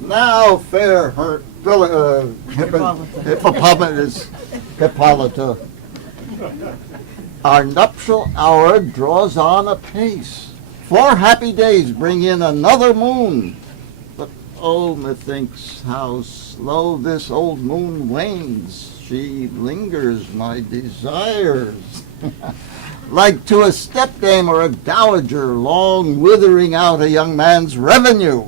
Now, fair hippopotamus Hippolyta, our nuptial hour draws on apace. 4 happy days bring in another moon. But oh, methinks how slow this old moon wanes. She lingers my desires. Like to a stepdame or a dowager, long withering out a young man's revenue.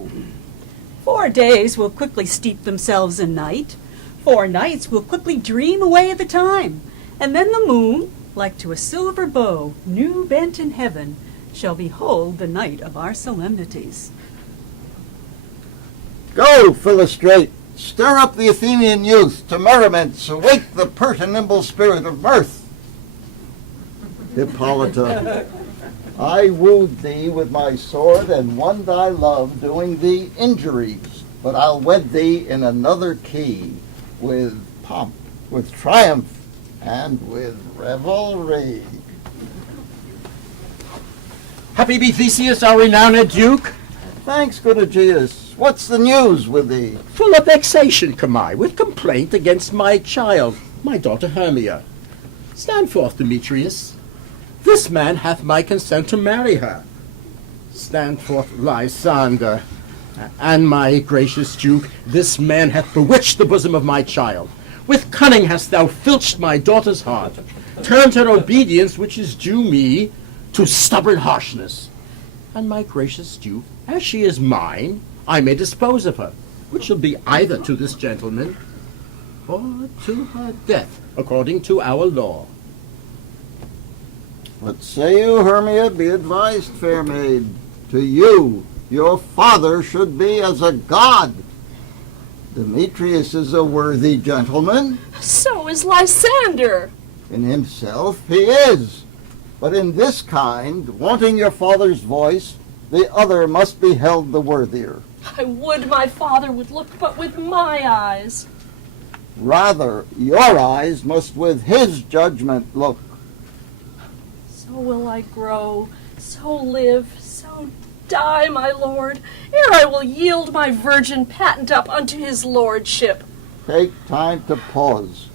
4 days will quickly steep themselves in night. 4 nights will quickly dream away the time. And then the moon, like to a silver bow, new bent in heaven, shall behold the night of our solemnities. Go, Philostrate, stir up the Athenian youth to merriments, awake the pert and nimble spirit of mirth. Hippolyta, I wooed thee with my sword and won thy love, doing thee injuries, but I'll wed thee in another key, with pomp, with triumph, and with revelry. Happy be Theseus, our renowned Duke. Thanks, good Aegeus. What's the news with thee? Full of vexation come I, with complaint against my child, my daughter Hermia. Stand forth, Demetrius. This man hath my consent to marry her. Stand forth, Lysander. And my gracious Duke, this man hath bewitched the bosom of my child. With cunning hast thou filched my daughter's heart, turned her obedience, which is due me, to stubborn harshness. And my gracious Duke, as she is mine, I may dispose of her, which shall be either to this gentleman or to her death, according to our law. What say you, Hermia? Be advised, fair maid. To you, your father should be as a god. Demetrius is a worthy gentleman. So is Lysander. In himself he is. But in this kind, wanting your father's voice, the other must be held the worthier. I would my father would look but with my eyes. Rather, your eyes must with his judgment look. So will I grow, so live, so die, my lord, ere I will yield my virgin patent up unto his lordship. Take time to pause.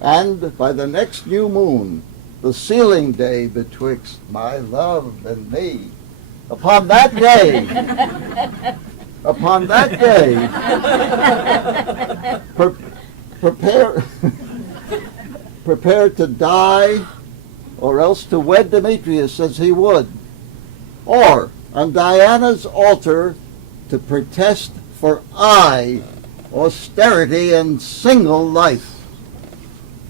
And by the next new moon, the sealing day betwixt my love and me, upon that day, prepare, prepare to die, or else to wed Demetrius as he would, or on Diana's altar to protest for austerity and single life.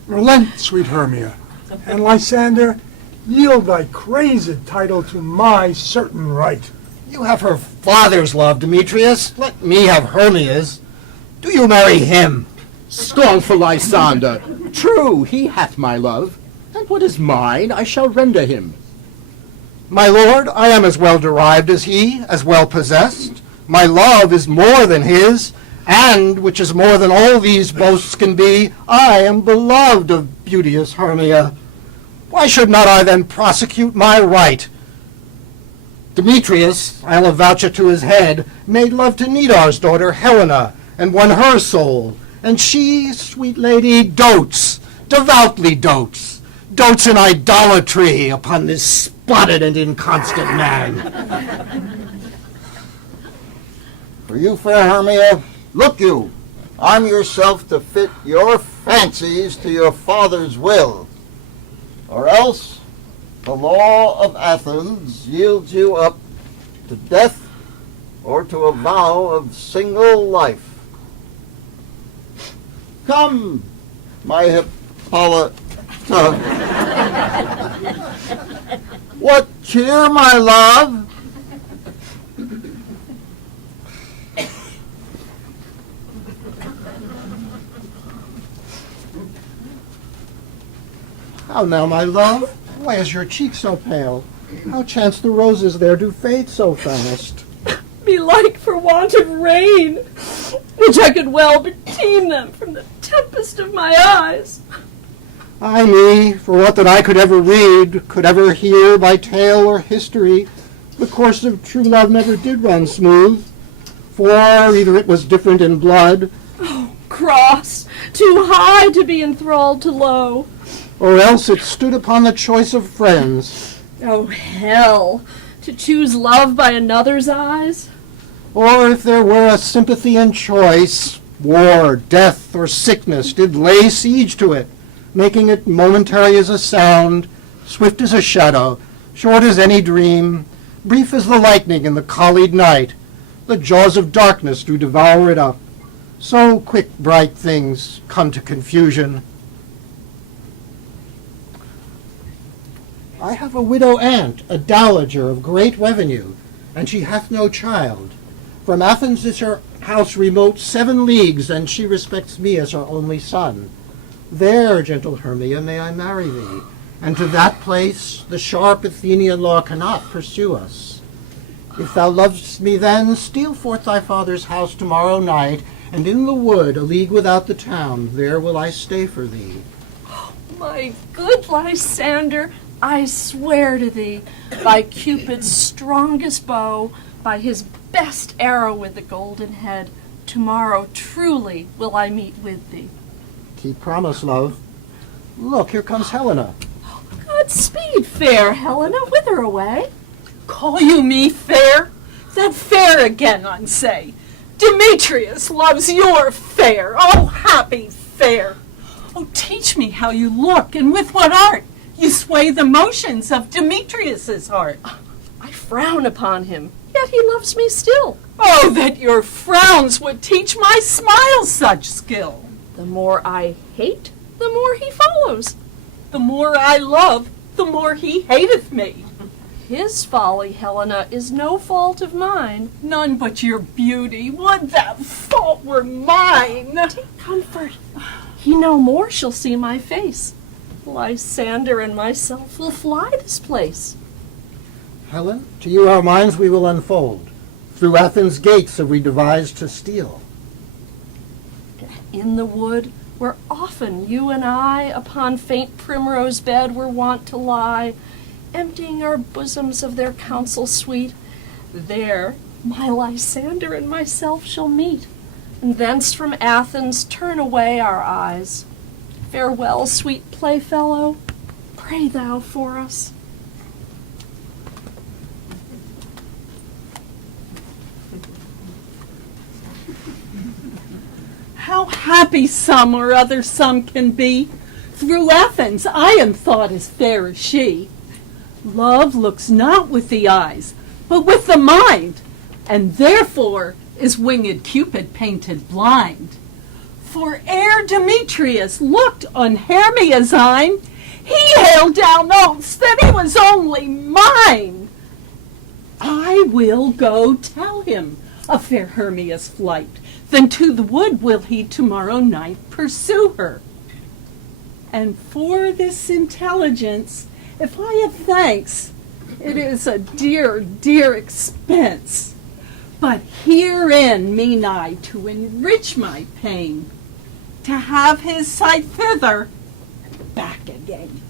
Relent, sweet Hermia, and Lysander, yield thy crazed title to my certain right. You have her father's love, Demetrius. Let me have Hermia's. Do you marry him? Scornful Lysander, true, he hath my love, and what is mine I shall render him. My lord, I am as well derived as he, as well possessed. My love is more than his, and, which is more than all these boasts can be, I am beloved of beauteous Hermia. Why should not I then prosecute my right? Demetrius, I'll avouch it to his head, made love to Nidar's daughter Helena, and won her soul. And she, sweet lady, dotes, devoutly dotes in idolatry upon this spotted and inconstant man. For you, fair Hermia, look you, arm yourself to fit your fancies to your father's will, or else the law of Athens yields you up to death or to a vow of single life. Come, my Hippolyta. What cheer, my love? How now, my love? Why is your cheek so pale? How chance the roses there do fade so fast? Belike for want of rain, which I could well beteem them from the tempest of my eyes. Ay me, for what that I could ever read, could ever hear by tale or history, the course of true love never did run smooth. For either it was different in blood, Cross, too high to be enthralled to low. or else it stood upon the choice of friends, Oh, hell, to choose love by another's eyes. or if there were a sympathy in choice, war, death, or sickness did lay siege to it, making it momentary as a sound, swift as a shadow, short as any dream, brief as the lightning in the collied night. The jaws of darkness do devour it up. So quick bright things come to confusion. I have a widow aunt, a dowager of great revenue, and she hath no child. From Athens is her house remote 7 leagues, and she respects me as her only son. There, gentle Hermia, may I marry thee, and to that place the sharp Athenian law cannot pursue us. If thou lovest me then, steal forth thy father's house tomorrow night, and in the wood, a league without the town, there will I stay for thee. My good Lysander, I swear to thee, by Cupid's strongest bow, by his best arrow with the golden head, tomorrow truly will I meet with thee. Keep promise, love. Look, here comes Helena. Godspeed, fair Helena, whither away? Call you me fair? That fair again, unsay. Demetrius loves your fair. Oh, happy fair. Oh, teach me how you look, and with what art you sway the motions of Demetrius's heart. I frown upon him, yet he loves me still. Oh, that your frowns would teach my smiles such skill. The more I hate, the more he follows. The more I love, the more he hateth me. His folly, Helena, is no fault of mine. None but your beauty. Would that fault were mine. Take comfort. He no more shall see my face. Lysander and myself will fly this place. Helen, to you our minds we will unfold. Through Athens' gates have we devised to steal. In the wood, where often you and I upon faint primrose bed were wont to lie, emptying our bosoms of their counsel sweet, there my Lysander and myself shall meet, and thence from Athens turn away our eyes. Farewell, sweet playfellow, pray thou for us. How happy some or other some can be. Through Athens I am thought as fair as she. Love looks not with the eyes, but with the mind, and therefore is winged Cupid painted blind. For ere Demetrius looked on Hermia's eyne, he hailed down oaths that he was only mine. I will go tell him of fair Hermia's flight, then to the wood will he tomorrow night pursue her. And for this intelligence, if I have thanks, it is a dear, dear expense. But herein mean I to enrich my pain, to have his sight thither, back again.